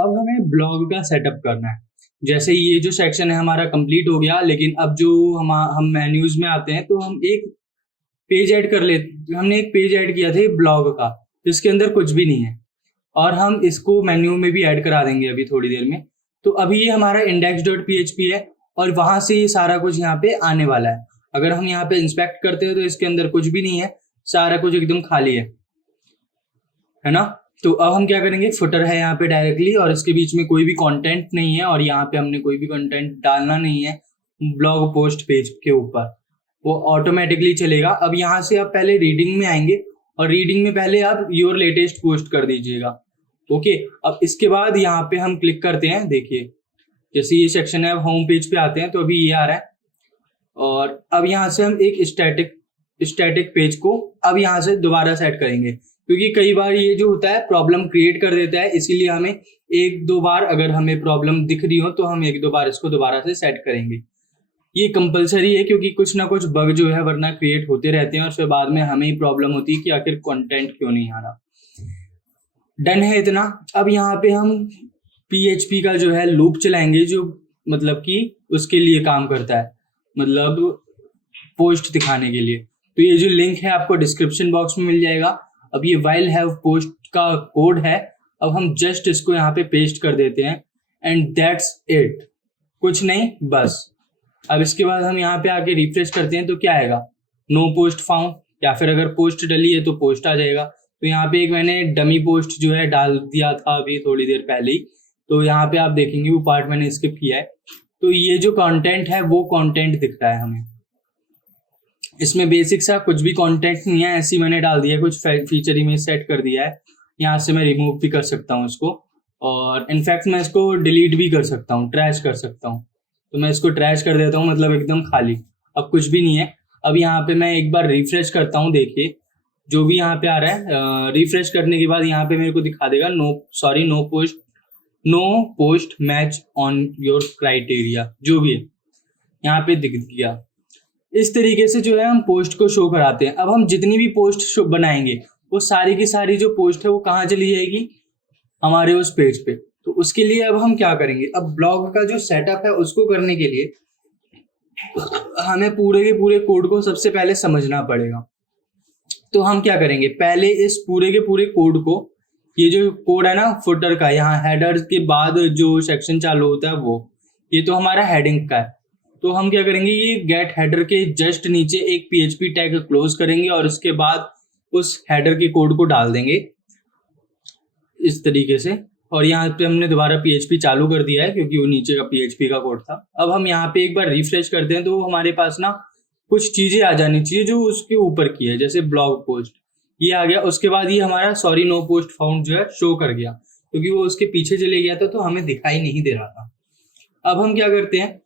अब हमें ब्लॉग का सेटअप करना है। जैसे ये जो सेक्शन है हमारा कंप्लीट हो गया, लेकिन अब जो हम मेन्यूज में आते हैं तो हम एक पेज ऐड कर लेते। हमने एक पेज ऐड किया था ब्लॉग का, जिसके अंदर कुछ भी नहीं है, और हम इसको मेन्यू में भी ऐड करा देंगे अभी थोड़ी देर में। तो अभी ये हमारा index.php है और वहां से ये सारा कुछ यहाँ पे आने वाला है। अगर हम यहाँ पे इंस्पेक्ट करते हैं तो इसके अंदर कुछ भी नहीं है, सारा कुछ एकदम खाली है ना। तो अब हम क्या करेंगे, फुटर है यहाँ पे डायरेक्टली, और इसके बीच में कोई भी कंटेंट नहीं है, और यहाँ पे हमने कोई भी कंटेंट डालना नहीं है ब्लॉग पोस्ट पेज के ऊपर, वो ऑटोमेटिकली चलेगा। अब यहाँ से आप पहले रीडिंग में आएंगे, और रीडिंग में पहले आप योर लेटेस्ट पोस्ट कर दीजिएगा। ओके, अब इसके बाद यहाँ पे हम क्लिक करते हैं। देखिए जैसे ये सेक्शन है, होम पेज पे आते हैं तो अभी ये आ रहा है, और अब यहाँ से हम एक स्टैटिक पेज को अब यहाँ से दोबारा सेट करेंगे, क्योंकि कई बार ये जो होता है प्रॉब्लम क्रिएट कर देता है, इसीलिए हमें एक दो बार, अगर हमें प्रॉब्लम दिख रही हो तो हम एक दो बार इसको दोबारा से सेट करेंगे। ये कंपलसरी है, क्योंकि कुछ ना कुछ बग जो है वरना क्रिएट होते रहते हैं, और फिर बाद में हमें ही प्रॉब्लम होती है कि आखिर कंटेंट क्यों नहीं आ रहा। डन है इतना। अब यहाँ पे हम PHP का जो है लूप चलाएंगे, जो मतलब कि उसके लिए काम करता है, मतलब पोस्ट दिखाने के लिए। तो ये जो लिंक है आपको डिस्क्रिप्शन बॉक्स में मिल जाएगा। अब ये वाइल हैव पोस्ट का कोड है, अब हम जस्ट इसको यहाँ पे पेस्ट कर देते हैं, एंड दैट्स इट, कुछ नहीं, बस। अब इसके बाद हम यहाँ पे आके रिफ्रेश करते हैं तो क्या आएगा, नो पोस्ट फाउंड, या फिर अगर पोस्ट डली है तो पोस्ट आ जाएगा। तो यहाँ पे एक मैंने डमी पोस्ट जो है डाल दिया था अभी थोड़ी देर पहले ही, तो यहाँ पे आप देखेंगे वो पार्ट मैंने स्किप किया है। तो ये जो कंटेंट है वो कंटेंट दिख रहा है हमें, इसमें बेसिक सा कुछ भी कंटेंट नहीं है, ऐसे ही मैंने डाल दिया है, कुछ फीचर इमेज सेट कर दिया है। यहाँ से मैं रिमूव भी कर सकता हूँ इसको, और इनफैक्ट मैं इसको डिलीट भी कर सकता हूँ, ट्रैश कर सकता हूँ। तो मैं इसको ट्रैश कर देता हूँ, मतलब एकदम खाली, अब कुछ भी नहीं है। अब यहाँ पे मैं एक बार रिफ्रेश करता हूँ, देखिए जो भी यहाँ पे आ रहा है, रिफ्रेश करने के बाद यहाँ पे मेरे को दिखा देगा no post match on your criteria, जो भी है यहाँ पे दिख गया। इस तरीके से जो है हम पोस्ट को शो कराते हैं। अब हम जितनी भी पोस्ट बनाएंगे वो सारी की सारी जो पोस्ट है वो कहाँ चली जाएगी, हमारे उस पेज पे। तो उसके लिए अब हम क्या करेंगे, अब ब्लॉग का जो सेटअप है उसको करने के लिए हमें पूरे के पूरे कोड को सबसे पहले समझना पड़ेगा। तो हम क्या करेंगे, पहले इस पूरे के पूरे कोड को, ये जो कोड है ना फुटर का, यहाँ हेडर के बाद जो सेक्शन चालू होता है वो, ये तो हमारा हेडिंग का है। तो हम क्या करेंगे, ये गेट हेडर के जस्ट नीचे एक PHP टैग क्लोज करेंगे, और उसके बाद उस हेडर के कोड को डाल देंगे इस तरीके से। और यहाँ पे हमने दोबारा PHP चालू कर दिया है, क्योंकि वो नीचे का PHP का कोड था। अब हम यहाँ पे एक बार रिफ्रेश करते हैं तो हमारे पास ना कुछ चीजें आ जानी चाहिए जो उसके ऊपर की है, जैसे ब्लॉग पोस्ट ये आ गया। उसके बाद ये हमारा सॉरी नो पोस्ट फाउंड जो है शो कर गया, क्योंकि वो उसके पीछे चले गया था तो हमें दिखाई नहीं दे रहा था। अब हम क्या करते हैं,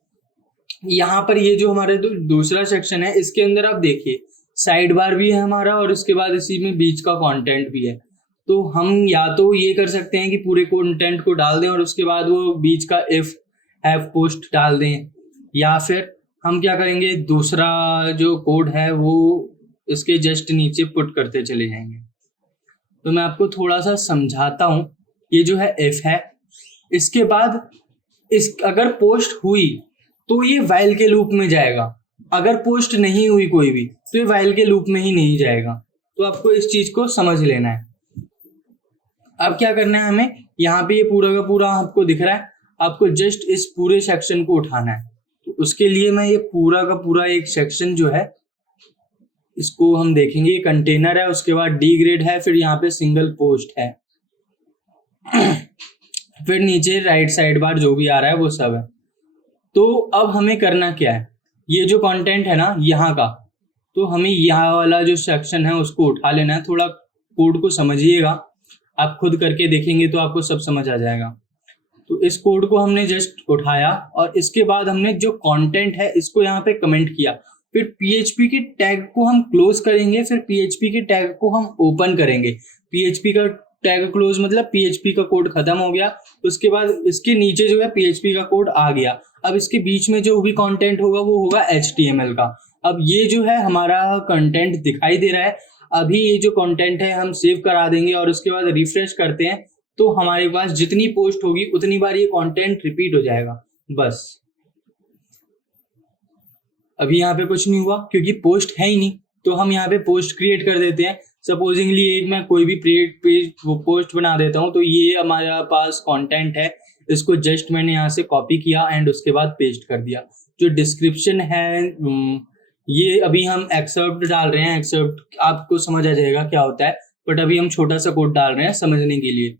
यहाँ पर ये जो हमारा दूसरा सेक्शन है इसके अंदर आप देखिए साइड बार भी है हमारा, और इसके बाद इसी में बीच का कंटेंट भी है। तो हम या तो ये कर सकते हैं कि पूरे कंटेंट को डाल दें और उसके बाद वो बीच का इफ हैव पोस्ट डाल दें, या फिर हम क्या करेंगे, दूसरा जो कोड है वो इसके जस्ट नीचे पुट करते चले जाएंगे। तो मैं आपको थोड़ा सा समझाता हूँ। ये जो है इफ है, इसके बाद अगर पोस्ट हुई तो ये वाइल के लूप में जाएगा, अगर पोस्ट नहीं हुई कोई भी तो ये वाइल के लूप में ही नहीं जाएगा। तो आपको इस चीज को समझ लेना है। अब क्या करना है हमें, यहाँ पे ये पूरा का पूरा आपको दिख रहा है, आपको जस्ट इस पूरे सेक्शन को उठाना है। तो उसके लिए मैं ये पूरा का पूरा एक सेक्शन जो है इसको हम देखेंगे, ये कंटेनर है, उसके बाद डी ग्रेड है, फिर यहाँ पे सिंगल पोस्ट है, फिर नीचे राइट साइड बार जो भी आ रहा है वो सब है। तो अब हमें करना क्या है, ये जो कंटेंट है ना यहाँ का, तो हमें यहाँ वाला जो सेक्शन है उसको उठा लेना है। थोड़ा कोड को समझिएगा, आप खुद करके देखेंगे तो आपको सब समझ आ जाएगा। तो इस कोड को हमने जस्ट उठाया, और इसके बाद हमने जो कंटेंट है इसको यहाँ पे कमेंट किया, फिर PHP के टैग को हम क्लोज करेंगे, फिर PHP के टैग को हम ओपन करेंगे। PHP का टैग क्लोज मतलब PHP का कोड खत्म हो गया, उसके बाद इसके नीचे जो है PHP का कोड आ गया। अब इसके बीच में जो भी कंटेंट होगा वो होगा HTML का। अब ये जो है हमारा कंटेंट दिखाई दे रहा है। अभी ये जो कंटेंट है हम सेव करा देंगे, और उसके बाद रिफ्रेश करते हैं तो हमारे पास जितनी पोस्ट होगी उतनी बार ये कंटेंट रिपीट हो जाएगा बस। अभी यहाँ पे कुछ नहीं हुआ क्योंकि पोस्ट है ही नहीं, तो हम यहाँ पे पोस्ट क्रिएट कर देते हैं। सपोजिंगली एक मैं कोई भी पेज वो पोस्ट बना देता हूँ, तो ये हमारा पास कंटेंट है, इसको जस्ट मैंने यहाँ से कॉपी किया एंड उसके बाद पेस्ट कर दिया। जो डिस्क्रिप्शन है ये अभी हम एक्सेप्ट डाल रहे हैं, एक्सेप्ट आपको समझ आ जाएगा क्या होता है, बट अभी हम छोटा सा कोड डाल रहे हैं समझने के लिए।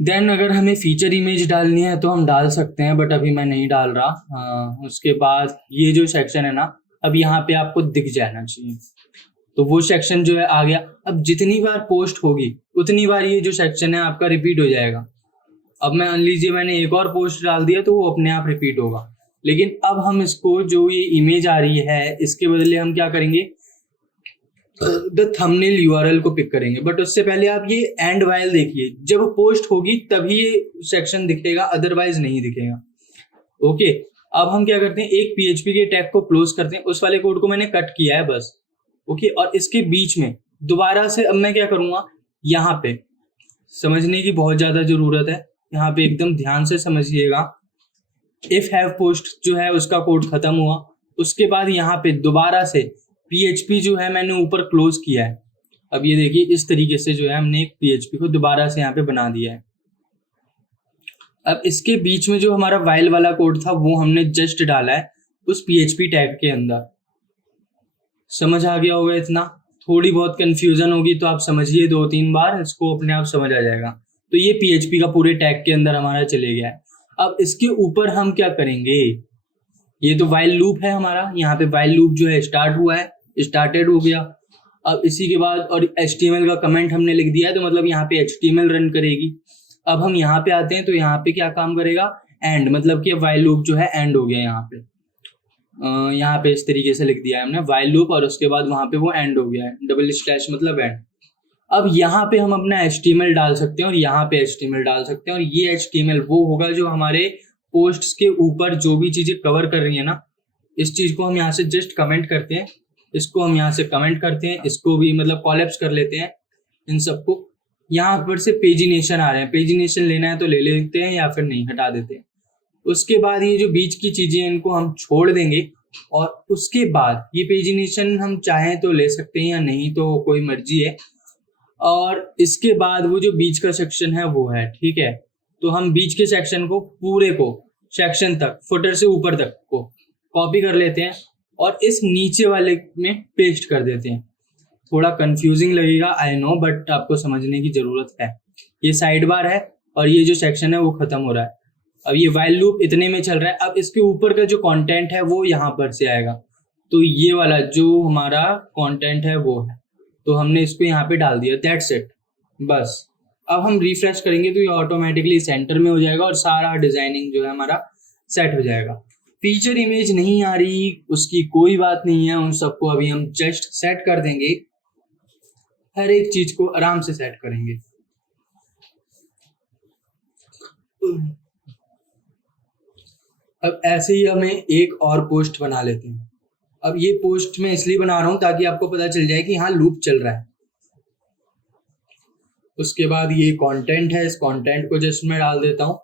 देन अगर हमें फीचर इमेज डालनी है तो हम डाल सकते हैं, बट अभी मैं नहीं डाल रहा। उसके बाद ये जो सेक्शन है ना, अब यहाँ पे आपको दिख जाना चाहिए, तो वो सेक्शन जो है आ गया। अब जितनी बार पोस्ट होगी उतनी बार ये जो सेक्शन है आपका रिपीट हो जाएगा। अब मान लीजिए मैंने एक और पोस्ट डाल दिया तो वो अपने आप रिपीट होगा, लेकिन अब हम इसको जो ये इमेज आ रही है इसके बदले हम क्या करेंगे, द थंबनेल यूआरएल को पिक करेंगे। बट उससे पहले आप ये एंड वाइल देखिए, जब पोस्ट होगी तभी ये सेक्शन दिखेगा, अदरवाइज नहीं दिखेगा। ओके, अब हम क्या करते हैं, एक पीएचपी के टैग को क्लोज करते हैं, उस वाले कोड को मैंने कट किया है बस। ओके, और इसके बीच में दोबारा से अब मैं क्या करूंगा, यहाँ पे समझने की बहुत ज्यादा जरूरत है, यहाँ पे एकदम ध्यान से समझिएगा। इफ हैव पोस्ट जो है उसका कोड खत्म हुआ, उसके बाद यहाँ पे दोबारा से पीएचपी जो है मैंने ऊपर क्लोज किया है। अब ये देखिए इस तरीके से जो है हमने एक पीएचपी को दोबारा से यहाँ पे बना दिया है। अब इसके बीच में जो हमारा वाइल वाला कोड था वो हमने जस्ट डाला है उस पीएचपी टैग के अंदर। समझ आ गया होगा इतना? थोड़ी बहुत कंफ्यूजन होगी तो आप समझिए 2-3 बार, इसको अपने आप समझ आ जाएगा। तो ये पीएचपी का पूरे टैग के अंदर हमारा चले गया है। अब इसके ऊपर हम क्या करेंगे, ये तो वाइल लूप है हमारा, यहाँ पे वाइल लूप जो है स्टार्ट हुआ है, स्टार्टेड हो गया। अब इसी के बाद और HTML का कमेंट हमने लिख दिया है, तो मतलब यहाँ पे HTML रन करेगी। अब हम यहाँ पे आते हैं तो यहाँ पे क्या काम करेगा, एंड, मतलब कि वाइल लूप जो है एंड हो गया यहाँ पे। यहाँ पे इस तरीके से लिख दिया है हमने वाइल लूप, और उसके बाद वहाँ पे वो एंड हो गया है, डबल स्लैश मतलब एंड। अब यहाँ पे हम अपना HTML डाल सकते हैं और यहाँ पे HTML डाल सकते हैं, और ये HTML वो होगा जो हमारे पोस्ट्स के ऊपर जो भी चीजें कवर कर रही है ना, इस चीज को हम यहाँ से जस्ट कमेंट करते हैं, इसको हम यहाँ से कमेंट करते हैं, इसको भी मतलब कॉलेप्स कर लेते हैं इन सबको। यहाँ पर से पेजिनेशन आ रहे हैं, पेजिनेशन लेना है तो ले लेते हैं या फिर नहीं हटा देते हैं। उसके बाद ये जो बीच की चीजें इनको हम छोड़ देंगे, और उसके बाद ये पेजिनेशन हम चाहें तो ले सकते हैं या नहीं तो कोई मर्जी है। और इसके बाद वो जो बीच का सेक्शन है वो है, ठीक है, तो हम बीच के सेक्शन को पूरे को सेक्शन तक, फुटर से ऊपर तक को कॉपी कर लेते हैं और इस नीचे वाले में पेस्ट कर देते हैं। थोड़ा कंफ्यूजिंग लगेगा आई नो, बट आपको समझने की जरूरत है। ये साइड बार है और ये जो सेक्शन है वो खत्म हो रहा है। अब ये वाइल लूप इतने में चल रहा है, अब इसके ऊपर का जो कंटेंट है वो यहाँ पर से आएगा, तो ये वाला जो हमारा कंटेंट है वो है, तो हमने इसको यहाँ पे डाल दिया, दैट्स इट बस। अब हम रिफ्रेश करेंगे तो ये ऑटोमेटिकली सेंटर में हो जाएगा और सारा डिजाइनिंग जो है हमारा सेट हो जाएगा। फीचर इमेज नहीं आ रही उसकी कोई बात नहीं है, उन सबको अभी हम जस्ट सेट कर देंगे, हर एक चीज को आराम से सेट करेंगे। अब ऐसे ही हमें एक और पोस्ट बना लेते हैं। अब ये पोस्ट मैं इसलिए बना रहा हूं ताकि आपको पता चल जाए कि हाँ लूप चल रहा है। उसके बाद ये कंटेंट है, इस कंटेंट को जस्ट मैं डाल देता हूँ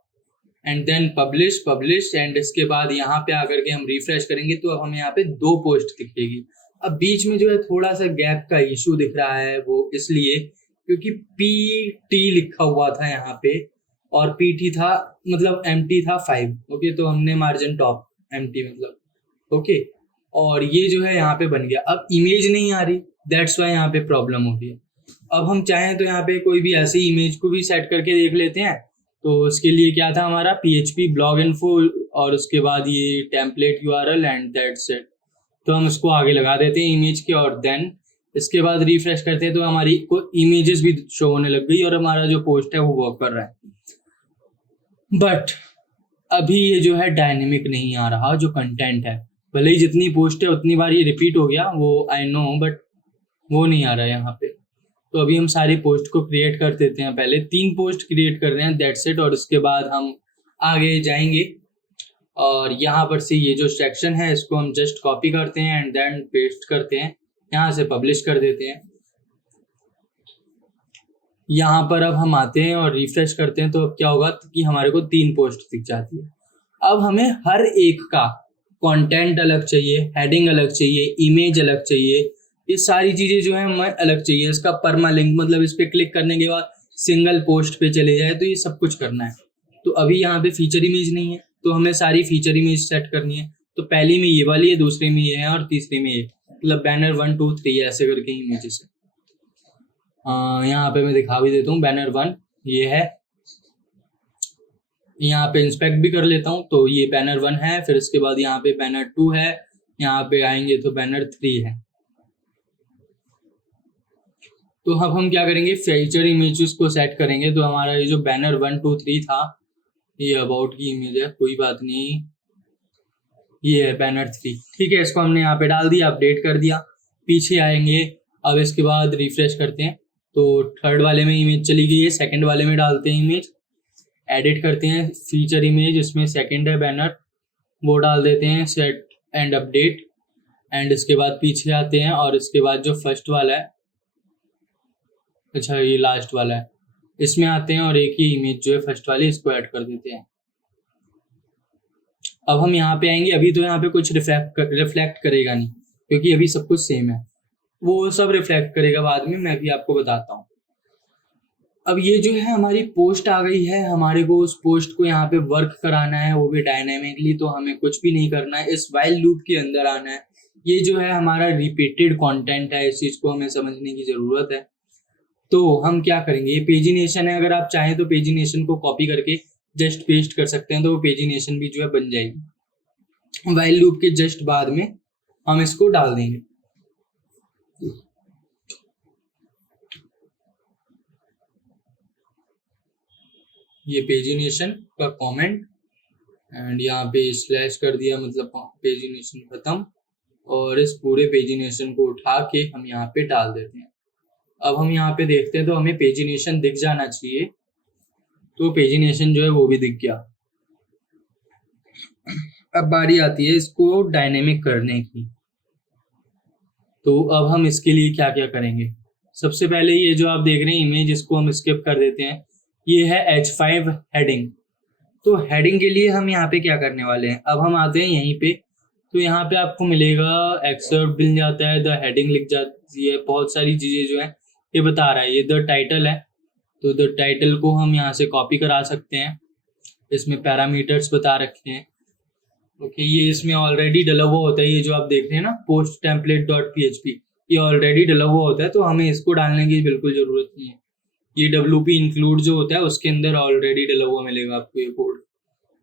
एंड देन पब्लिश एंड इसके बाद यहाँ पे आकर के हम रिफ्रेश करेंगे तो अब हमें यहाँ पे 2 पोस्ट दिखेगी। अब बीच में जो है थोड़ा सा गैप का इशू दिख रहा है, वो इसलिए क्योंकि PT लिखा हुआ था यहाँ पे और PT था मतलब empty था 5। ओके, तो हमने मार्जिन टॉप empty मतलब ओके, और ये जो है यहाँ पे बन गया। अब इमेज नहीं आ रही, दैट्स वाई यहाँ पे प्रॉब्लम हो गई। अब हम चाहें तो यहाँ पे कोई भी ऐसी इमेज को भी सेट करके देख लेते हैं। तो उसके लिए क्या था हमारा PHP ब्लॉग इन्फो और उसके बाद ये template URL and that's it. तो हम उसको आगे लगा देते हैं इमेज के, और देन इसके बाद रिफ्रेश करते हैं तो हमारी को इमेजेस भी शो होने लग गई और हमारा जो पोस्ट है वो वर्क कर रहा है। बट अभी ये जो है डायनेमिक नहीं आ रहा जो कंटेंट है, भले ही जितनी पोस्ट है उतनी बार ये रिपीट हो गया, वो आई नो, बट वो नहीं आ रहा है यहाँ पे। तो अभी हम सारी पोस्ट को क्रिएट कर देते हैं, पहले 3 पोस्ट क्रिएट कर रहे हैं, दैट्स इट। और उसके बाद हम आगे जाएंगे और यहाँ पर से ये जो सेक्शन है इसको हम जस्ट कॉपी करते हैं एंड देन पेस्ट करते हैं, यहाँ से पब्लिश कर देते हैं। यहाँ पर अब हम आते हैं और रिफ्रेश करते हैं, तो अब क्या होगा कि हमारे को 3 पोस्ट दिख जाती है। अब हमें हर एक का कंटेंट अलग चाहिए, हेडिंग अलग चाहिए, इमेज अलग चाहिए, ये सारी चीज़ें जो है हमें अलग चाहिए। इसका परमा लिंक, मतलब इस पर क्लिक करने के बाद सिंगल पोस्ट पे चले जाए, तो ये सब कुछ करना है। तो अभी यहाँ पे फीचर इमेज नहीं है, तो हमें सारी फीचर इमेज सेट करनी है। तो पहली में ये वाली है, दूसरे में ये है और तीसरे में ये, मतलब बैनर 1 2 3 ऐसे करके इमेजेस है। यहाँ पे मैं दिखा भी देता हूँ। बैनर 1 ये है, यहाँ पे इंस्पेक्ट भी कर लेता हूँ। तो ये बैनर 1 है, फिर इसके बाद यहाँ पे बैनर 2 है, यहाँ पे आएंगे तो बैनर 3 है। तो अब हम क्या करेंगे, फीचर इमेजेस को सेट करेंगे। तो हमारा ये जो बैनर 1 2 3 था, ये अबाउट की इमेज है, कोई बात नहीं, ये है बैनर 3। ठीक है, इसको हमने यहाँ पे डाल दिया, अपडेट कर दिया। पीछे आएंगे, अब इसके बाद रिफ्रेश करते हैं, तो थर्ड वाले में इमेज चली गई है, सेकंड वाले में डालते हैं इमेज, एडिट करते हैं फीचर इमेज, इसमें सेकंड है बैनर, वो डाल देते हैं, सेट एंड अपडेट। एंड इसके बाद पीछे आते हैं और इसके बाद जो फर्स्ट वाला है, अच्छा ये लास्ट वाला है, इसमें आते हैं और एक ही इमेज जो है फर्स्ट वाली, इसको ऐड कर देते हैं। अब हम यहाँ पे आएंगे, अभी तो यहाँ पे कुछ रिफ्लेक्ट करेगा नहीं, क्योंकि अभी सब कुछ सेम है, वो सब रिफ्लेक्ट करेगा बाद में, मैं भी आपको बताता हूँ। अब ये जो है हमारी पोस्ट आ गई है, हमारे को उस पोस्ट को यहाँ पे वर्क कराना है, वो भी डायनेमिकली। तो हमें कुछ भी नहीं करना है, इस वाइल लूप के अंदर आना है। ये जो है हमारा रिपीटेड कंटेंट है, इस चीज को हमें समझने की जरूरत है। तो हम क्या करेंगे, ये पेजिनेशन है, अगर आप चाहें तो पेजिनेशन को कॉपी करके जस्ट पेस्ट कर सकते हैं, तो वो पेजिनेशन भी जो है बन जाएगी। वाइल लूप के जस्ट बाद में हम इसको डाल देंगे। ये पेजिनेशन का कमेंट, एंड यहाँ पे स्लैश कर दिया, मतलब पेजिनेशन खत्म। और इस पूरे पेजिनेशन को उठा के हम यहाँ पे डाल देते हैं। अब हम यहाँ पे देखते हैं, तो हमें पेजिनेशन दिख जाना चाहिए, तो पेजिनेशन जो है वो भी दिख गया। अब बारी आती है इसको डायनेमिक करने की। तो अब हम इसके लिए क्या क्या करेंगे, सबसे पहले ये जो आप देख रहे हैं इमेज, इसको हम स्किप कर देते हैं। ये है H5 हेडिंग। तो हेडिंग के लिए हम यहाँ पे क्या करने वाले हैं, अब हम आते हैं यहीं पे। तो यहाँ पे आपको मिलेगा एक्सर्ट मिल जाता है, द हेडिंग लिख जाती है, बहुत सारी चीज़ें जो है ये बता रहा है। ये द टाइटल है, तो द टाइटल को हम यहाँ से कॉपी करा सकते हैं, इसमें पैरामीटर्स बता रखे हैं। ओके, ये इसमें ऑलरेडी डला हुआ होता है, ये जो आप देख रहे हैं ना पोस्ट टेम्पलेट डॉट PHP, ये ऑलरेडी डला हुआ होता है, तो हमें इसको डालने की बिल्कुल ज़रूरत नहीं है। ये WP इंक्लूड जो होता है उसके अंदर ऑलरेडी डला हुआ मिलेगा आपको ये कोड।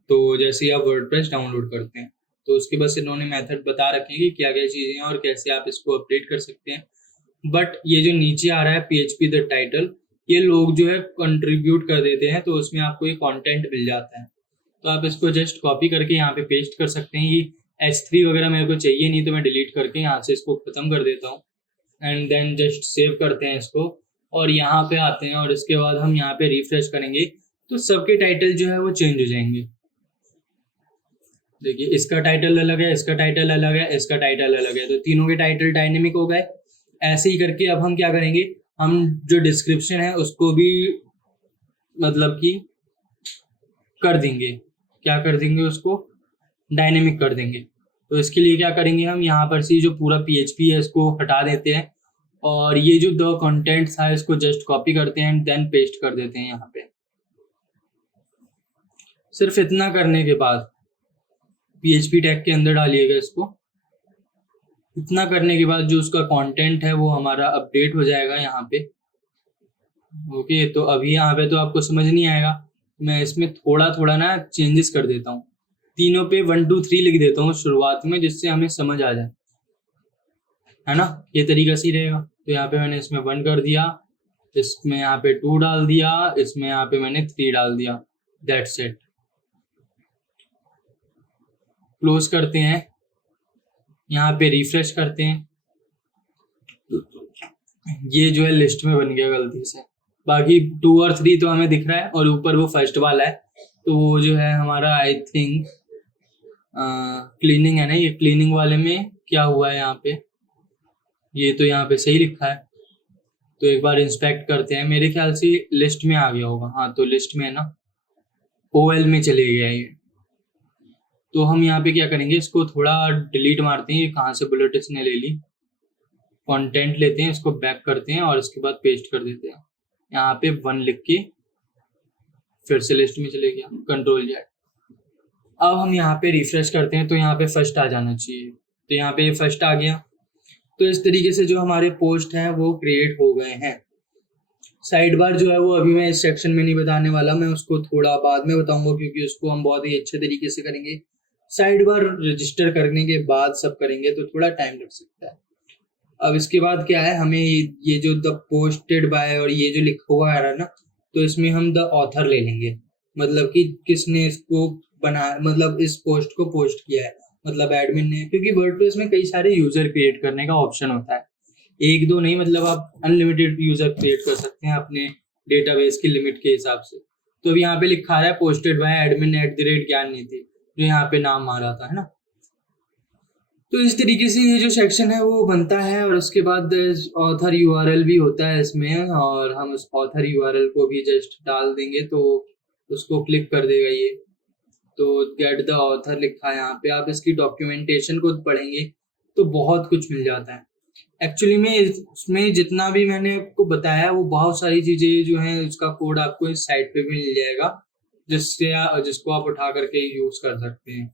तो जैसे ही आप वर्डप्रेस डाउनलोड करते हैं, तो उसके बस इन्होंने मेथड बता रखे हैं कि क्या क्या चीज़ें हैं और कैसे आप इसको अपडेट कर सकते हैं। बट ये जो नीचे आ रहा है PHP द टाइटल, ये लोग जो है कंट्रीब्यूट कर देते हैं, तो उसमें आपको ये कंटेंट मिल जाता है। तो आप इसको जस्ट कॉपी करके यहाँ पे पेस्ट कर सकते हैं। ये H3 वगैरह मेरे को चाहिए नहीं, तो मैं डिलीट करके यहाँ से इसको ख़त्म कर देता हूँ। एंड देन जस्ट सेव करते हैं इसको, और यहाँ पे आते हैं, और इसके बाद हम यहाँ पे रिफ्रेश करेंगे, तो सबके टाइटल जो है वो चेंज हो जाएंगे। देखिए, इसका टाइटल अलग है, इसका टाइटल अलग है, इसका टाइटल अलग है, तो तीनों के टाइटल डायनेमिक हो गए। ऐसे ही करके अब हम क्या करेंगे, हम जो डिस्क्रिप्शन है उसको भी मतलब कि कर देंगे, क्या कर देंगे, उसको डायनेमिक कर देंगे। तो इसके लिए क्या करेंगे, हम यहाँ पर से जो पूरा PHP है इसको हटा देते हैं, और ये जो द कंटेंट था इसको जस्ट कॉपी करते हैं एंड देन पेस्ट कर देते हैं यहाँ पे। सिर्फ इतना करने के बाद PHP टैग के अंदर डालिएगा इसको। इतना करने के बाद जो उसका कंटेंट है वो हमारा अपडेट हो जाएगा यहाँ पे। ओके, तो अभी यहाँ पे तो आपको समझ नहीं आएगा, मैं इसमें थोड़ा थोड़ा ना चेंजेस कर देता हूँ। तीनों पे 1 2 3 लिख देता हूँ शुरुआत में, जिससे हमें समझ आ जाए, है ना, ये तरीका सही रहेगा। तो यहाँ पे मैंने इसमें 1 कर दिया, इसमें यहाँ पे 2 डाल दिया, इसमें यहाँ पे मैंने 3 डाल दिया, दैट्स इट। क्लोज करते हैं, यहाँ पे रिफ्रेश करते हैं, ये जो है लिस्ट में बन गया गलती से। बाकी 2 और 3 तो हमें दिख रहा है, और ऊपर वो फर्स्ट वाला है, तो वो जो है हमारा आई थिंक क्लीनिंग है ना। ये क्लीनिंग वाले में क्या हुआ है यहाँ पे, ये तो यहाँ पे सही लिखा है, तो एक बार इंस्पेक्ट करते हैं, मेरे ख्याल से लिस्ट में आ गया होगा, हाँ तो लिस्ट में है ना, OL में चले गया ये। तो हम यहाँ पे क्या करेंगे, इसको थोड़ा डिलीट मारते हैं, ये कहाँ से बुलेट इसने ले ली, कंटेंट लेते हैं, इसको बैक करते हैं और इसके बाद पेस्ट कर देते हैं, यहाँ पे 1 लिख के फिर से लिस्ट में चले गया, Ctrl+Z। अब हम यहाँ पे रिफ्रेश करते हैं तो यहाँ पे फर्स्ट आ जाना चाहिए, तो यहाँ पे फर्स्ट आ गया। तो इस तरीके से जो हमारे पोस्ट हैं वो क्रिएट हो गए हैं। साइड बार जो है वो अभी मैं इस सेक्शन में नहीं बताने वाला, मैं उसको थोड़ा बाद में बताऊंगा, क्योंकि उसको हम बहुत ही अच्छे तरीके से करेंगे। साइड बार रजिस्टर करने के बाद सब करेंगे तो थोड़ा टाइम लग सकता है। अब इसके बाद क्या है, हमें ये जो द पोस्टेड बाय और ये जो लिखा हुआ है ना, तो इसमें हम द ऑथर ले लेंगे, मतलब कि किसने इसको बना, मतलब इस पोस्ट को पोस्ट किया है, मतलब एडमिन ने, क्योंकि वर्डप्रेस में कई सारे यूजर क्रिएट करने का ऑप्शन होता है, एक दो नहीं, मतलब आप अनलिमिटेड यूजर क्रिएट कर सकते हैं अपने डेटाबेस की लिमिट के हिसाब से। तो अभी यहाँ पे लिखा है पोस्टेड बाय एडमिन @ज्ञाननिधि, जो यहाँ पे नाम आ रहा था, है ना। तो इस तरीके से ये जो सेक्शन है वो बनता है, और उसके बाद ऑथर URL भी होता है इसमें, और हम उस ऑथर URL को भी जस्ट डाल देंगे तो उसको क्लिक कर देगा ये। तो गेट द ऑथर लिखा है यहाँ पे, आप इसकी डॉक्यूमेंटेशन को पढ़ेंगे तो बहुत कुछ मिल जाता है। एक्चुअली में इसमें जितना भी मैंने आपको बताया वो बहुत सारी चीज़ें जो हैं, उसका कोड आपको इस साइट पे भी मिल जाएगा, जिसको आप उठा करके यूज़ कर सकते हैं,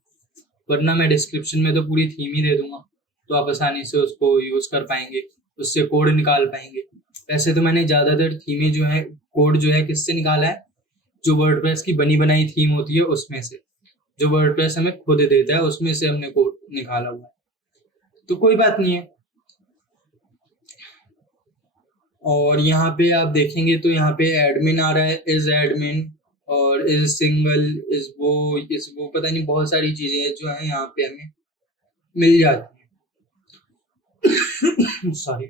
वरना मैं डिस्क्रिप्शन में तो पूरी थीम ही दे दूंगा, तो आप आसानी से उसको यूज़ कर पाएंगे, उससे कोड निकाल पाएंगे। वैसे तो मैंने ज़्यादातर थीमें जो है, कोड जो है किससे निकाला है, जो वर्डप्रेस की बनी बनाई थीम होती है उसमें से, जो वर्डप्रेस हमें खुद देता है उसमें से हमने कोड निकाला हुआ है, तो कोई बात नहीं है। और यहाँ पे आप देखेंगे तो यहाँ पे एडमिन आ रहा है, इज एडमिन, और इज सिंगल, इज वो पता नहीं, बहुत सारी चीजें जो है यहाँ पे हमें मिल जाती है। सॉरी।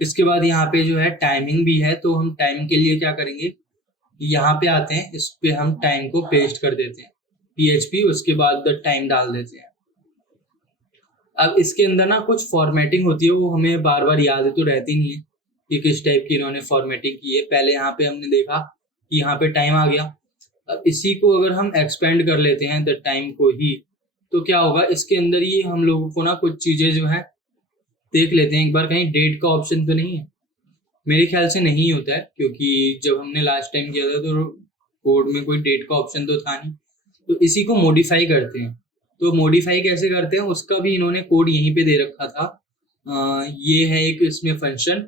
इसके बाद यहाँ पे जो है टाइमिंग भी है, तो हम टाइम के लिए क्या करेंगे, यहाँ पे आते हैं, इस पे हम टाइम को पेस्ट कर देते हैं, PHP, उसके बाद द टाइम डाल देते हैं। अब इसके अंदर ना कुछ फॉर्मेटिंग होती है, वो हमें बार बार याद तो रहती नहीं है कि किस टाइप की इन्होंने फॉर्मेटिंग की है। पहले यहाँ पे हमने देखा कि यहाँ पे टाइम आ गया, अब इसी को अगर हम एक्सपेंड कर लेते हैं द टाइम को ही, तो क्या होगा, इसके अंदर ही हम लोगों को ना कुछ चीज़ें जो है देख लेते हैं एक बार, कहीं डेट का ऑप्शन तो नहीं है, मेरे ख्याल से नहीं होता है, क्योंकि जब हमने लास्ट टाइम किया था तो कोड में कोई डेट का ऑप्शन तो था नहीं। तो इसी को मॉडिफाई करते हैं, तो मॉडिफाई कैसे करते हैं उसका भी इन्होंने कोड यहीं पे दे रखा था। ये है एक इसमें फंक्शन,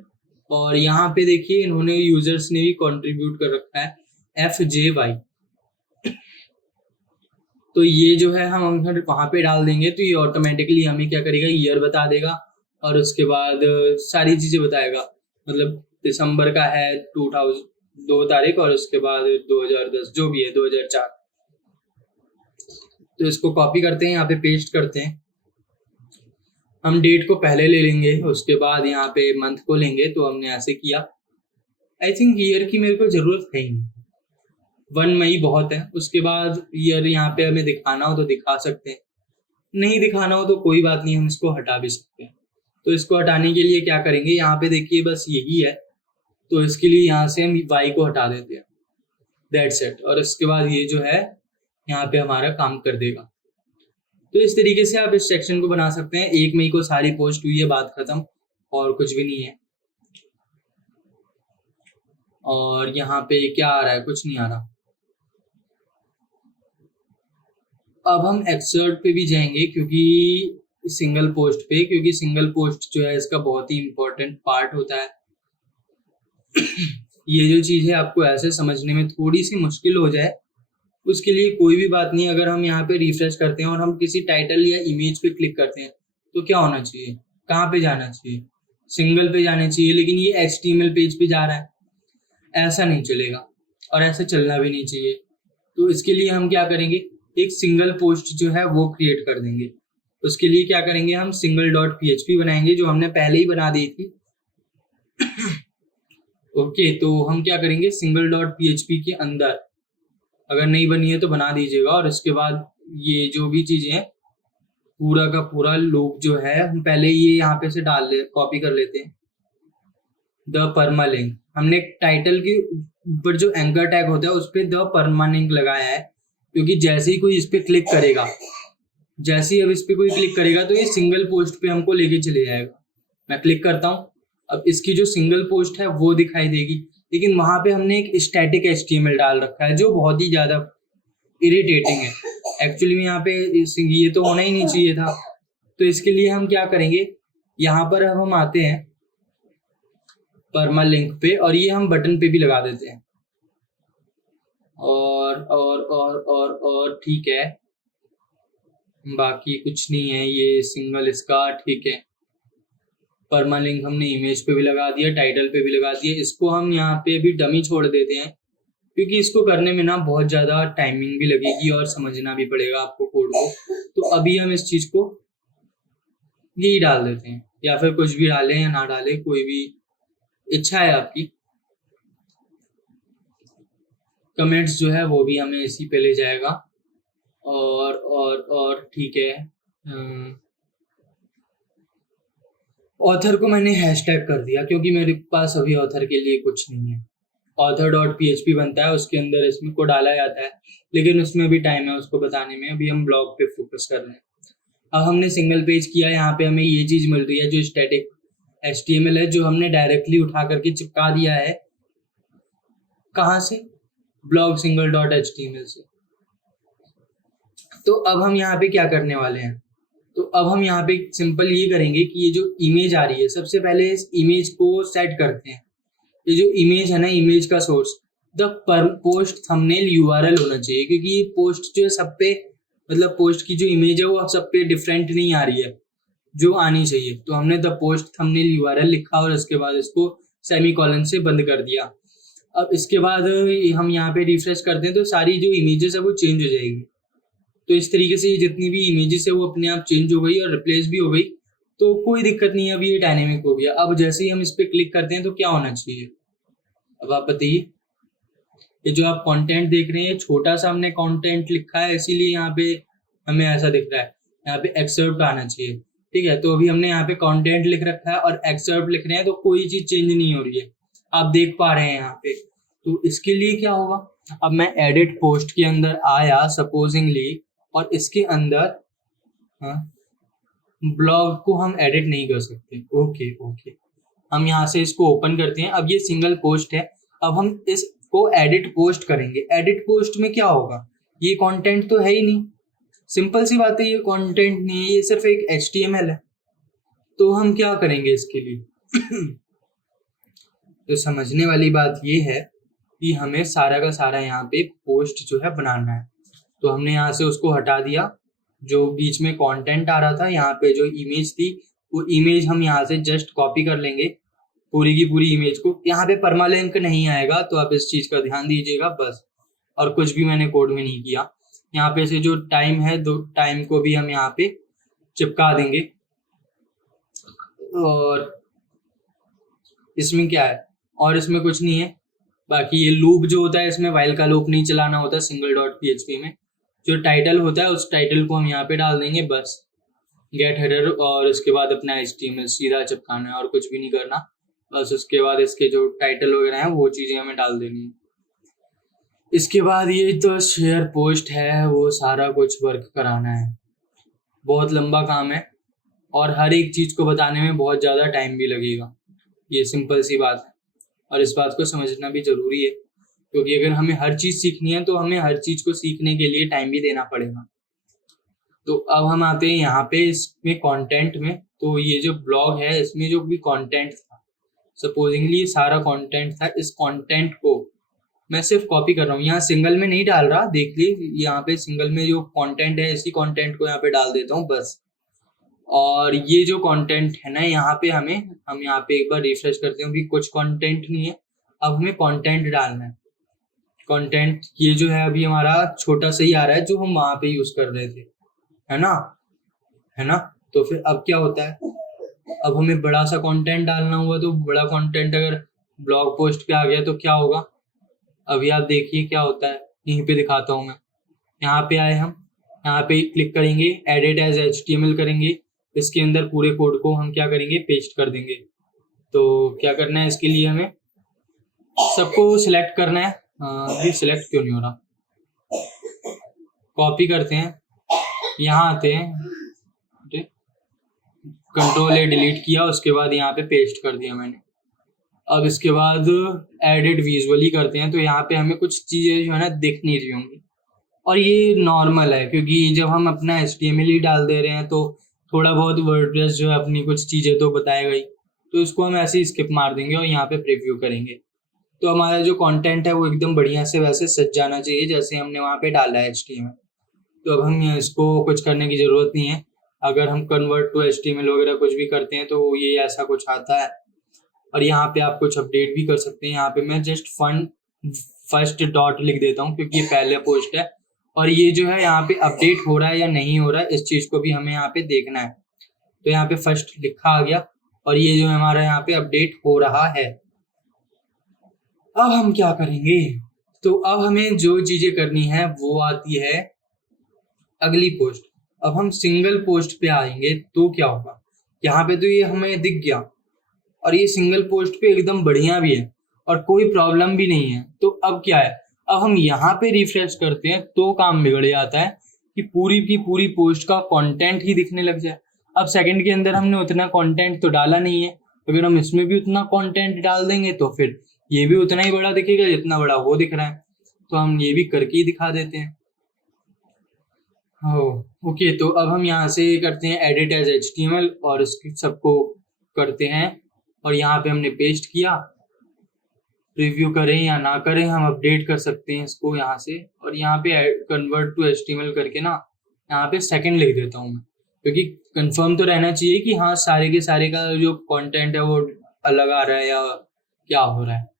और यहाँ पे देखिए इन्होंने यूजर्स ने भी कंट्रीब्यूट कर रखा है FJY, तो ये जो है हम अगर वहाँ पे डाल देंगे तो ये ऑटोमेटिकली हमें क्या करेगा, ईयर बता देगा, और उसके बाद सारी चीज़ें बताएगा, मतलब दिसंबर का है 2 तारीख, और उसके बाद 2010 जो भी है 2004। तो इसको कॉपी करते हैं, यहाँ पे पेस्ट करते हैं, हम डेट को पहले ले लेंगे, उसके बाद यहाँ पे मंथ को लेंगे, तो हमने ऐसे किया। आई थिंक ईयर की मेरे को ज़रूरत है ही नहीं, 1 मई बहुत है। उसके बाद ईयर यहाँ पे हमें दिखाना हो तो दिखा सकते हैं, नहीं दिखाना हो तो कोई बात नहीं, हम इसको हटा भी सकते हैं। तो इसको हटाने के लिए क्या करेंगे, यहाँ पे देखिए बस यही है, तो इसके लिए यहाँ से हम Y को हटा देते हैं, दैट्स इट, और इसके बाद ये जो है यहाँ पे हमारा काम कर देगा। तो इस तरीके से आप इस सेक्शन को बना सकते हैं। 1 मई को सारी पोस्ट हुई है, बात खत्म, और कुछ भी नहीं है। और यहाँ पे क्या आ रहा है, कुछ नहीं आ रहा। अब हम एक्सर्ट पे भी जाएंगे, क्योंकि सिंगल पोस्ट पे, क्योंकि सिंगल पोस्ट जो है इसका बहुत ही इम्पोर्टेंट पार्ट होता है। ये जो चीज़ है आपको ऐसे समझने में थोड़ी सी मुश्किल हो जाए, उसके लिए कोई भी बात नहीं, अगर हम यहाँ पे रिफ्रेश करते हैं और हम किसी टाइटल या इमेज पे क्लिक करते हैं तो क्या होना चाहिए, कहाँ पे जाना चाहिए, सिंगल पे जाना चाहिए, लेकिन ये HTML पेज पे जा रहा है, ऐसा नहीं चलेगा, और ऐसा चलना भी नहीं चाहिए। तो इसके लिए हम क्या करेंगे, एक सिंगल पोस्ट जो है वो क्रिएट कर देंगे। उसके लिए क्या करेंगे, हम single.php बनाएंगे, जो हमने पहले ही बना दी थी। ओके, तो हम क्या करेंगे, single.php के अंदर, अगर नहीं बनी है तो बना दीजिएगा, और इसके बाद ये जो भी चीज़ें हैं पूरा का पूरा लूप जो है हम पहले ये यहाँ पे से डाल ले, कॉपी कर लेते हैं। द परमालिंक, हमने टाइटल के ऊपर जो एंकर टैग होता है उस पर द परमालिंक लगाया है, क्योंकि जैसे ही कोई इस पर क्लिक करेगा, जैसे ही अब इस पर कोई क्लिक करेगा तो ये सिंगल पोस्ट पे हमको लेके चले जाएगा। मैं क्लिक करता हूँ, अब इसकी जो सिंगल पोस्ट है वो दिखाई देगी, लेकिन वहां पे हमने एक स्टैटिक HTML डाल रखा है जो बहुत ही ज्यादा इरिटेटिंग है। एक्चुअली में यहाँ पे ये तो होना ही नहीं चाहिए था। तो इसके लिए हम क्या करेंगे, यहाँ पर अब हम आते हैं परमालिंक पे और ये हम बटन पे भी लगा देते हैं। और ठीक है, बाकी कुछ नहीं है, ये सिंगल इसका ठीक है। परमालिंक हमने इमेज पे भी लगा दिया, टाइटल पे भी लगा दिया। इसको हम यहाँ पे भी डमी छोड़ देते हैं, क्योंकि इसको करने में ना बहुत ज़्यादा टाइमिंग भी लगेगी और समझना भी पड़ेगा आपको कोड को। तो अभी हम इस चीज़ को यही डाल देते हैं, या फिर कुछ भी डालें या ना डालें, कोई भी इच्छा है आपकी। कमेंट्स जो है वो भी हमें इसी पे ले जाएगा। और ठीक है, ऑथर को मैंने हैशटैग कर दिया क्योंकि मेरे पास अभी ऑथर के लिए कुछ नहीं है। author.php बनता है, उसके अंदर इसमें को डाला जाता है, लेकिन उसमें भी टाइम है उसको बताने में। अभी हम ब्लॉग पे फोकस कर रहे हैं। अब हमने सिंगल पेज किया, यहाँ पे हमें ये चीज मिल रही है जो स्टैटिक HTML है, जो हमने डायरेक्टली उठा करके चिपका दिया है। कहाँ से? ब्लॉग single.html से। तो अब हम यहाँ पे क्या करने वाले हैं, तो अब हम यहाँ पे सिंपल ये करेंगे कि ये जो इमेज आ रही है, सबसे पहले इस इमेज को सेट करते हैं। ये जो इमेज है ना, इमेज का source the post thumbnail URL होना चाहिए, क्योंकि ये पोस्ट जो है सब पे, मतलब पोस्ट की जो इमेज है वो सब पे डिफरेंट नहीं आ रही है जो आनी चाहिए। तो हमने द पोस्ट थंबनेल URL लिखा और उसके बाद इसको सेमीकोलन से बंद कर दिया। अब इसके बाद हम यहाँ पे रिफ्रेश करते हैं तो सारी जो इमेजेस है वो चेंज हो जाएगी। तो इस तरीके से ये जितनी भी इमेजेस है वो अपने आप चेंज हो गई और रिप्लेस भी हो गई, तो कोई दिक्कत नहीं है। अभी ये डायनेमिक हो गया। अब जैसे ही हम इस पर क्लिक करते हैं तो क्या होना चाहिए, अब आप बताइए। ये जो आप कंटेंट देख रहे हैं, छोटा सा हमने कंटेंट लिखा है, इसीलिए यहाँ पे हमें ऐसा दिख रहा है। यहाँ पे एक्सर्प्ट आना चाहिए, ठीक है। तो अभी हमने यहाँ पे कंटेंट लिख रखा है और एक्सर्प्ट लिख रहे हैं, तो कोई चीज चेंज नहीं हो रही है, आप देख पा रहे हैं यहाँ पे। तो इसके लिए क्या होगा, अब मैं एडिट पोस्ट के अंदर आया सपोजिंगली, और इसके अंदर ब्लॉग को हम एडिट नहीं कर सकते। ओके, हम यहाँ से इसको ओपन करते हैं। अब ये सिंगल पोस्ट है, अब हम इसको एडिट पोस्ट करेंगे। एडिट पोस्ट में क्या होगा, ये कंटेंट तो है ही नहीं, सिंपल सी बात है, ये कंटेंट नहीं है, ये सिर्फ एक HTML है। तो हम क्या करेंगे इसके लिए तो समझने वाली बात ये है कि हमें सारा का सारा यहाँ पे पोस्ट जो है बनाना है। तो हमने यहाँ से उसको हटा दिया, जो बीच में कंटेंट आ रहा था, यहाँ पे जो इमेज थी वो इमेज हम यहाँ से जस्ट कॉपी कर लेंगे पूरी की पूरी इमेज को। यहाँ पे परमालिंक नहीं आएगा, तो आप इस चीज का ध्यान दीजिएगा बस। और कुछ भी मैंने कोड में नहीं किया। यहाँ पे से जो टाइम है, दो टाइम को भी हम यहाँ पे चिपका देंगे। और इसमें क्या है, और इसमें कुछ नहीं है। बाकी ये लूप जो होता है, इसमें वाइल का लूप नहीं चलाना होता single.php में। जो टाइटल होता है उस टाइटल को हम यहाँ पे डाल देंगे बस, गेट हेडर, और इसके बाद अपना HTML सीधा चिपकाना है और कुछ भी नहीं करना। बस उसके बाद इसके जो टाइटल वगैरह हैं वो चीज़ें हमें डाल देनी है। इसके बाद ये तो शेयर पोस्ट है, वो सारा कुछ वर्क कराना है। बहुत लंबा काम है और हर एक चीज़ को बताने में बहुत ज़्यादा टाइम भी लगेगा, ये सिंपल सी बात है। और इस बात को समझना भी ज़रूरी है, क्योंकि अगर हमें हर चीज़ सीखनी है तो हमें हर चीज़ को सीखने के लिए टाइम भी देना पड़ेगा। तो अब हम आते हैं यहाँ पे इसमें कंटेंट में। तो ये जो ब्लॉग है, इसमें जो भी कंटेंट था, सपोजिंगली ये सारा कंटेंट था, इस कंटेंट को मैं सिर्फ कॉपी कर रहा हूँ, यहाँ सिंगल में नहीं डाल रहा। देख लीजिए यहाँ पे सिंगल में जो कंटेंट है, इसी कंटेंट को यहाँ पे डाल देता हूँ बस। और ये जो कंटेंट है ना, यहाँ पे हम यहाँ पे एक बार रिफ्रेश करते हैं, अभी कुछ कंटेंट नहीं है। अब हमें कंटेंट डालना है। कंटेंट ये जो है अभी हमारा छोटा सा ही आ रहा है, जो हम वहां पे यूज कर रहे थे, है ना। तो फिर अब क्या होता है, अब हमें बड़ा सा कंटेंट डालना हुआ, तो बड़ा कंटेंट अगर ब्लॉग पोस्ट पे आ गया तो क्या होगा, अभी आप देखिए क्या होता है। यहीं पे दिखाता हूँ मैं। यहाँ पे आए हम, यहाँ पे क्लिक करेंगे, एडिट एज HTML करेंगे, इसके अंदर पूरे कोड को हम क्या करेंगे, पेस्ट कर देंगे। तो क्या करना है, इसके लिए हमें सबको सिलेक्ट करना है। अभी सिलेक्ट क्यों नहीं हो रहा, कॉपी करते हैं, यहाँ आते हैं, कंट्रोल ए डिलीट किया, उसके बाद यहाँ पे पेस्ट कर दिया मैंने। अब इसके बाद एडिट विजुअली करते हैं, तो यहाँ पे हमें कुछ चीज़ें जो है ना दिख नहीं रही होंगी, और ये नॉर्मल है क्योंकि जब हम अपना HTML ही डाल दे रहे हैं तो थोड़ा बहुत वर्डप्रेस जो है अपनी कुछ चीज़ें तो बताएगा ही, तो इसको हम ऐसे ही स्किप मार देंगे और यहाँ पे प्रीव्यू करेंगे। तो हमारा जो कंटेंट है वो एकदम बढ़िया से वैसे सज जाना चाहिए जैसे हमने वहाँ पे डाला है HTML। तो अब हम इसको कुछ करने की ज़रूरत नहीं है, अगर हम कन्वर्ट टू HTML वगैरह कुछ भी करते हैं तो ये ऐसा कुछ आता है। और यहाँ पे आप कुछ अपडेट भी कर सकते हैं। यहाँ पे मैं जस्ट फर्स्ट डॉट लिख देता हूँ क्योंकि ये पहले पोस्ट है, और ये जो है यहाँ पे अपडेट हो रहा है या नहीं हो रहा है इस चीज़ को भी हमें यहाँ पे देखना है। तो यहाँ पे फर्स्ट लिखा आ गया और ये जो हमारा यहाँ पे अपडेट हो रहा है। अब हम क्या करेंगे, तो अब हमें जो चीज़ें करनी है वो आती है अगली पोस्ट। अब हम सिंगल पोस्ट पे आएंगे तो क्या होगा, यहाँ पे तो ये हमें दिख गया और ये सिंगल पोस्ट पे एकदम बढ़िया भी है और कोई प्रॉब्लम भी नहीं है। तो अब क्या है, अब हम यहाँ पे रिफ्रेश करते हैं तो काम बिगड़ जाता है कि पूरी की पूरी पोस्ट का कंटेंट ही दिखने लग जाए। अब सेकंड के अंदर हमने उतना कंटेंट तो डाला नहीं है, अगर हम इसमें भी उतना कंटेंट डाल देंगे तो फिर ये भी उतना ही बड़ा दिखेगा जितना बड़ा वो दिख रहा है। तो हम ये भी करके ही दिखा देते हैं। ओके, तो अब हम यहाँ से करते हैं एडिट एज HTML और इसकी सबको करते हैं, और यहाँ पे हमने पेस्ट किया। प्रीव्यू करें या ना करें हम अपडेट कर सकते हैं इसको यहाँ से, और यहाँ पे कन्वर्ट टू HTML करके ना यहाँ पे सेकंड लिख देता हूँ मैं, क्योंकि कंफर्म तो रहना चाहिए कि हाँ सारे के सारे का जो कंटेंट है वो अलग आ रहा है या क्या हो रहा है।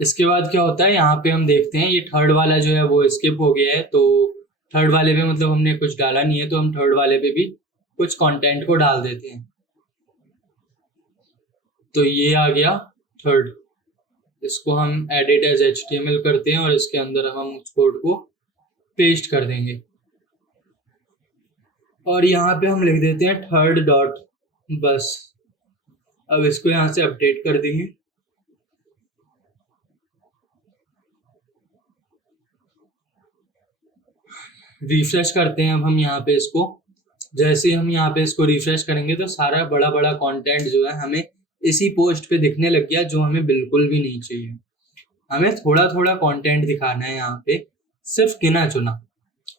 इसके बाद क्या होता है, यहाँ पे हम देखते हैं ये थर्ड वाला जो है वो स्किप हो गया है। तो थर्ड वाले पे मतलब हमने कुछ डाला नहीं है, तो हम थर्ड वाले पे भी कुछ कंटेंट को डाल देते हैं। तो ये आ गया थर्ड, इसको हम एडिट एज HTML करते हैं और इसके अंदर हम उस कोड को पेस्ट कर देंगे, और यहाँ पे हम लिख देते हैं थर्ड डॉट, बस। अब इसको यहाँ से अपडेट कर देंगे। रिफ्रेश करते हैं अब हम यहाँ पे इसको, जैसे हम यहाँ पे इसको रिफ्रेश करेंगे तो सारा बड़ा बड़ा कंटेंट जो है हमें इसी पोस्ट पे दिखने लग गया, जो हमें बिल्कुल भी नहीं चाहिए। हमें थोड़ा थोड़ा कंटेंट दिखाना है यहाँ पे, सिर्फ गिना चुना।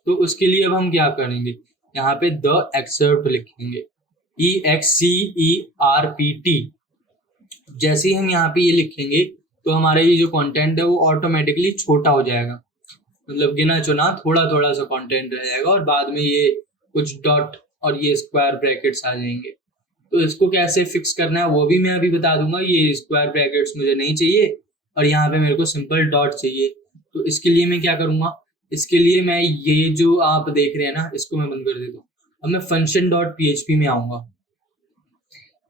तो उसके लिए अब हम क्या करेंगे, यहाँ पे द एक्सर्प्ट लिखेंगे, EXCERPT। जैसे ही हम यहाँ पे ये लिखेंगे तो हमारा ये जो कंटेंट है वो ऑटोमेटिकली छोटा हो जाएगा, मतलब गिना चुना थोड़ा थोड़ा सा कंटेंट रह जाएगा, और बाद में ये कुछ डॉट और ये स्क्वायर ब्रैकेट्स आ जाएंगे। तो इसको कैसे फिक्स करना है वो भी मैं अभी बता दूंगा। ये स्क्वायर ब्रैकेट्स मुझे नहीं चाहिए और यहाँ पे मेरे को सिंपल डॉट चाहिए। तो इसके लिए मैं क्या करूँगा, इसके लिए मैं ये जो आप देख रहे हैं ना इसको मैं बंद कर देता हूँ। अब मैं function.php में आऊँगा,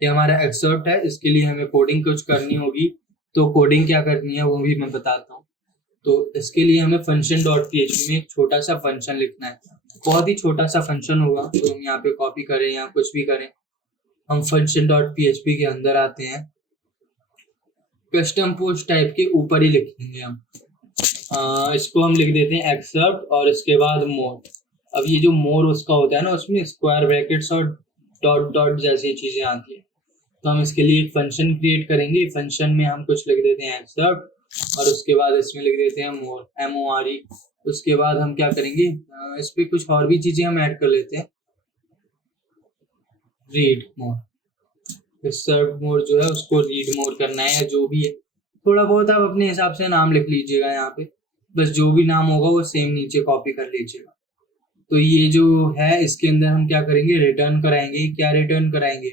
ये हमारा एक्सर्प्ट है, इसके लिए हमें कोडिंग कुछ करनी होगी। तो कोडिंग क्या करनी है वो भी मैं बताता हूँ। तो इसके लिए हमें function.php में एक छोटा सा फंक्शन लिखना है, बहुत ही छोटा सा फंक्शन होगा। तो हम यहाँ पे कॉपी करें या कुछ भी करें, हम function.php के अंदर आते हैं, कस्टम पोस्ट टाइप के ऊपर ही लिखेंगे हम। इसको हम लिख देते हैं एक्सर्प्ट और इसके बाद मोर। अब ये जो मोर उसका होता है ना, उसमें स्क्वायर ब्रैकेट्स और डॉट डॉट जैसी चीजें आती है। तो हम इसके लिए एक फंक्शन क्रिएट करेंगे, फंक्शन में हम कुछ लिख देते हैं एक्सर्प्ट और उसके बाद इसमें लिख देते हैं मोर, MORE। उसके बाद हम क्या करेंगे, इस पर कुछ और भी चीजें हम ऐड कर लेते हैं, रीड मोर। एक्सर्प्ट मोर जो है उसको रीड मोर करना है या जो भी है, थोड़ा बहुत आप अपने हिसाब से नाम लिख लीजिएगा यहाँ पे, बस जो भी नाम होगा वो सेम नीचे कॉपी कर लीजिएगा। तो ये जो है इसके अंदर हम क्या करेंगे, रिटर्न कराएंगे। क्या रिटर्न कराएंगे,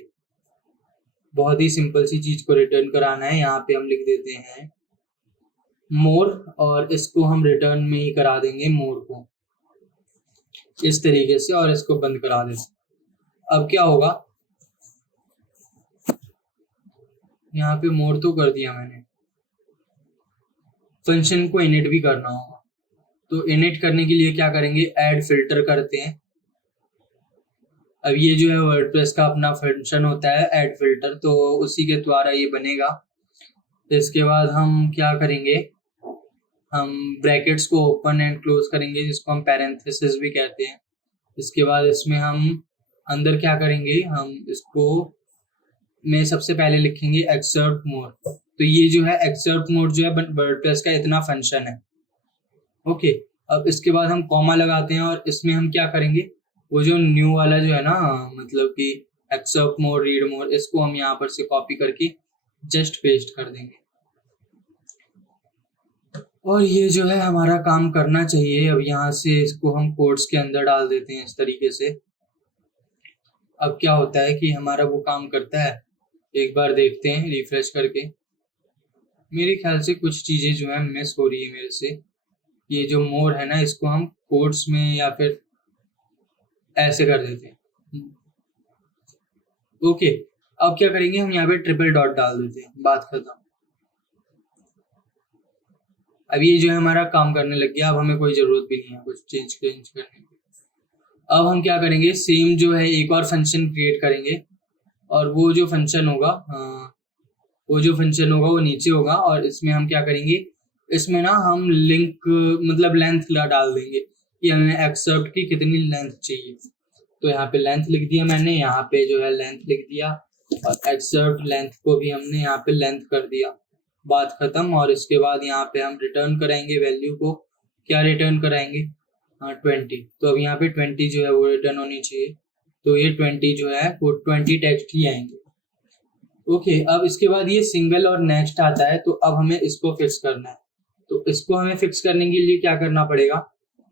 बहुत ही सिंपल सी चीज को रिटर्न कराना है। यहाँ पे हम लिख देते हैं मोर और इसको हम रिटर्न में ही करा देंगे मोर को इस तरीके से, और इसको बंद करा देते। अब क्या होगा, यहाँ पे मोर तो कर दिया मैंने, फंक्शन को इनिट भी करना होगा। तो इनिट करने के लिए क्या करेंगे, ऐड फिल्टर करते हैं। अब ये जो है वर्डप्रेस का अपना फंक्शन होता है ऐड फिल्टर, तो उसी के द्वारा ये बनेगा। तो इसके बाद हम क्या करेंगे, हम ब्रैकेट्स को ओपन एंड क्लोज करेंगे, जिसको हम पैरेंथेसिस भी कहते हैं। इसके बाद इसमें हम अंदर क्या करेंगे, हम इसको में सबसे पहले लिखेंगे एक्सर्ट मोड। तो ये जो है एक्सर्ट मोड जो है वर्डप्रेस का इतना फंक्शन है। ओके, अब इसके बाद हम कॉमा लगाते हैं और इसमें हम क्या करेंगे, वो जो न्यू वाला जो है ना, मतलब कि एक्सेप्ट मोड, रीड मोड, इसको हम यहाँ पर से कॉपी करके जस्ट पेस्ट कर देंगे और ये जो है हमारा काम करना चाहिए। अब यहाँ से इसको हम कोड्स के अंदर डाल देते हैं इस तरीके से। अब क्या होता है कि हमारा वो काम करता है, एक बार देखते हैं रिफ्रेश करके। मेरे ख्याल से कुछ चीज़ें जो है मिस हो रही है मेरे से। ये जो मोड है ना, इसको हम कोड्स में या फिर ऐसे कर देते हैं। ओके, अब क्या करेंगे, हम यहाँ पे ट्रिपल डॉट डाल देते हैं, बात खत्म। अब ये जो है हमारा काम करने लग गया। अब हमें कोई ज़रूरत भी नहीं है कुछ चेंज करने की। अब हम क्या करेंगे, सेम जो है एक और फंक्शन क्रिएट करेंगे और वो जो फंक्शन होगा वो नीचे होगा। और इसमें हम क्या करेंगे, इसमें ना हम लिंक मतलब लेंथ डाल देंगे कि हमें एक्सेप्ट की कितनी लेंथ चाहिए। तो यहाँ पे लेंथ लिख दिया मैंने, यहाँ पे जो है लेंथ लिख दिया और एक्सेप्ट लेंथ को भी हमने यहाँ पे लेंथ कर दिया, बात खत्म। और इसके बाद यहाँ पे हम रिटर्न कराएंगे वैल्यू को। क्या रिटर्न कराएंगे, 20। तो अब यहाँ पे 20 जो है वो रिटर्न होनी चाहिए। तो ये 20 जो है वो 20 टेक्स्ट ही आएंगे। ओके, अब इसके बाद ये सिंगल और नेक्स्ट आता है, तो अब हमें इसको फिक्स करना है। तो इसको हमें फिक्स करने के लिए क्या करना पड़ेगा,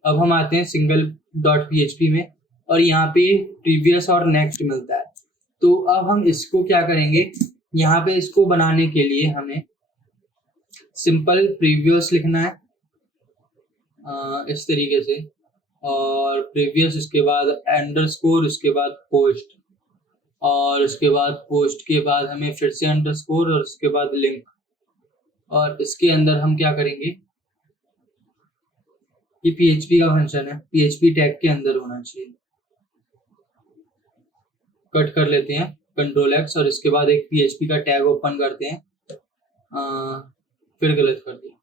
अब हम आते हैं सिंगल डॉट PHP में और यहाँ पे प्रीवियस और नेक्स्ट मिलता है। तो अब हम इसको क्या करेंगे, यहाँ पे इसको बनाने के लिए हमें सिंपल प्रीवियस लिखना है इस तरीके से, और प्रीवियस, इसके बाद अंडरस्कोर, इसके बाद पोस्ट, और इसके बाद पोस्ट के बाद हमें फिर से अंडरस्कोर और इसके बाद लिंक। और इसके अंदर हम क्या करेंगे, ये PHP का फंक्शन है, PHP टैग के अंदर होना चाहिए। कट कर लेते हैं Ctrl+X और इसके बाद एक PHP का टैग ओपन करते हैं। फिर गलत कर दिया,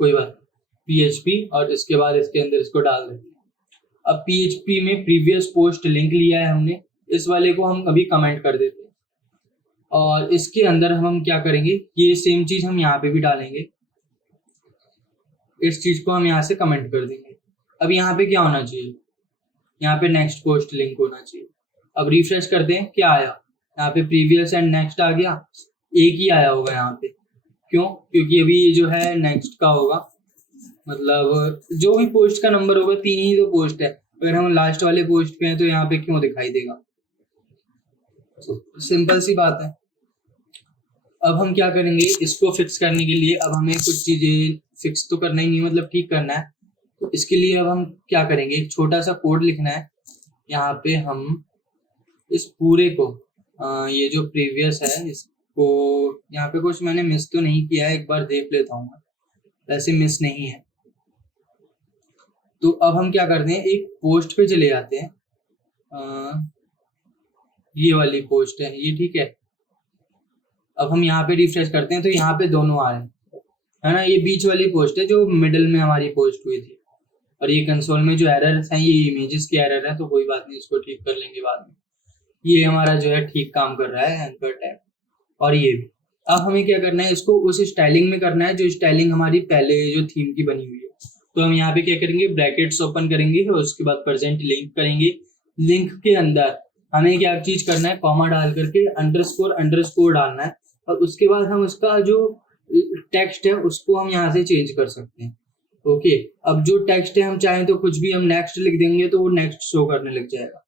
कोई बात नहीं, PHP और इसके बाद इसके अंदर इसको डाल देते हैं। अब PHP में प्रीवियस पोस्ट लिंक लिया है हमने, इस वाले को हम अभी कमेंट कर देते हैं। और इसके अंदर हम क्या करेंगे, ये सेम चीज हम यहाँ पे भी डालेंगे, इस चीज को हम यहाँ से कमेंट कर देंगे। अब यहाँ पे क्या होना चाहिए, यहाँ पे नेक्स्ट पोस्ट लिंक होना चाहिए। अब रिफ्रेश करते हैं, क्या आया, यहाँ पे प्रीवियस एंड नेक्स्ट आ गया, एक ही आया होगा यहाँ पे। क्यों, क्योंकि अभी ये जो है नेक्स्ट का होगा, मतलब जो भी पोस्ट का नंबर होगा 3 ही तो पोस्ट है। अगर हम लास्ट वाले पोस्ट पे हैं तो यहाँ पे क्यों दिखाई देगा, सिंपल सी बात है। अब हम क्या करेंगे, इसको फिक्स करने के लिए अब हमें कुछ चीजें फिक्स तो करना ही नहीं, मतलब ठीक करना है। तो इसके लिए अब हम क्या करेंगे, एक छोटा सा कोड लिखना है। यहाँ पे हम इस पूरे को ये जो प्रीवियस है इसको, यहाँ पे कुछ मैंने मिस तो नहीं किया है, एक बार देख लेता हूँ, वैसे मिस नहीं है। तो अब हम क्या करते हैं, एक पोस्ट पे चले जाते हैं, ये वाली पोस्ट है ये, ठीक है। अब हम यहाँ पे रिफ्रेश करते हैं तो यहाँ पे दोनों आ रहे हैं, है ना। ये बीच वाली पोस्ट है जो मिडिल में हमारी पोस्ट हुई थी, और ये कंसोल में जो एरर है ये इमेजेस के एरर है, तो कोई बात नहीं, इसको ठीक कर लेंगे बाद में। ये हमारा जो है ठीक काम कर रहा है एंकर टैग, और ये भी। अब हमें क्या करना है, इसको उस स्टाइलिंग में करना है जो स्टाइलिंग हमारी पहले जो थीम की बनी हुई है। तो हम यहाँ पे क्या करेंगे, ब्रैकेट्स ओपन करेंगे और उसके बाद प्रेजेंट लिंक करेंगे। लिंक के अंदर हमें क्या चीज करना है, कॉमा डाल करके अंडरस्कोर डालना है, और उसके बाद हम उसका जो टेक्स्ट है उसको हम यहाँ से चेंज कर सकते हैं। ओके, अब जो टेक्स्ट है हम चाहें तो कुछ भी हम नेक्स्ट लिख देंगे तो वो नेक्स्ट शो करने लग जाएगा,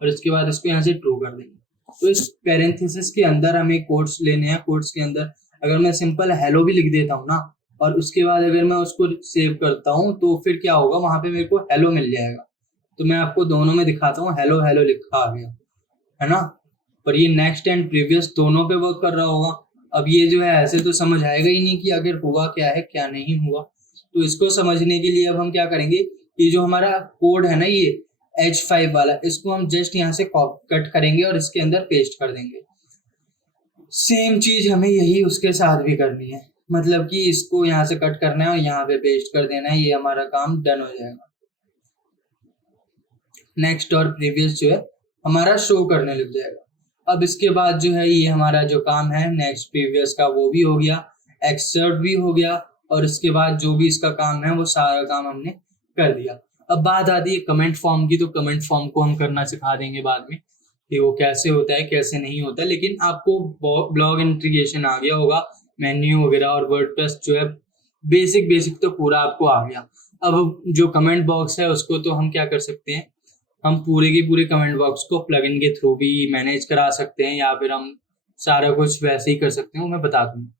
और इसके बाद इसको यहाँ से ट्रू कर देंगे। तो इस पैरेंथेसिस के अंदर हमें कोट्स लेने हैं। कोट्स के अंदर अगर मैं सिंपल हेलो भी लिख देता हूँ ना, और उसके बाद अगर मैं उसको सेव करता हूँ तो फिर क्या होगा, वहां पे मेरे को हेलो मिल जाएगा। तो मैं आपको दोनों में दिखाता हूँ, हेलो हेलो लिखा आ गया, है ना। पर ये नेक्स्ट एंड प्रीवियस दोनों पे वर्क कर रहा होगा। अब ये जो है ऐसे तो समझ आएगा ही नहीं कि आखिर हुआ क्या है क्या नहीं हुआ। तो इसको समझने के लिए अब हम क्या करेंगे, ये जो हमारा कोड है ना, ये H5 वाला, इसको हम जस्ट यहाँ से कट करेंगे और इसके अंदर पेस्ट कर देंगे। सेम चीज हमें यही उसके साथ भी करनी है, मतलब कि इसको यहाँ से कट करना है और यहाँ पे पेस्ट कर देना है, ये हमारा काम डन हो जाएगा। नेक्स्ट और प्रीवियस जो है हमारा शो करने लग जाएगा। अब इसके बाद जो है ये हमारा जो काम है नेक्स्ट प्रीवियस का वो भी हो गया, एक्सर्ट भी हो गया, और इसके बाद जो भी इसका काम है वो सारा काम हमने कर दिया। अब बात आती है कमेंट फॉर्म की, तो कमेंट फॉर्म को हम करना सिखा देंगे बाद में कि वो कैसे होता है कैसे नहीं होता, लेकिन आपको ब्लॉग इंटीग्रेशन आ गया होगा, मेन्यू वगैरह और वर्डप्रेस जो है बेसिक तो पूरा आपको आ गया। अब जो कमेंट बॉक्स है उसको तो हम क्या कर सकते हैं, हम पूरे के पूरे कमेंट बॉक्स को प्लगइन के थ्रू भी मैनेज करा सकते हैं, या फिर हम सारा कुछ वैसे ही कर सकते हैं, वो मैं बता दूंगा।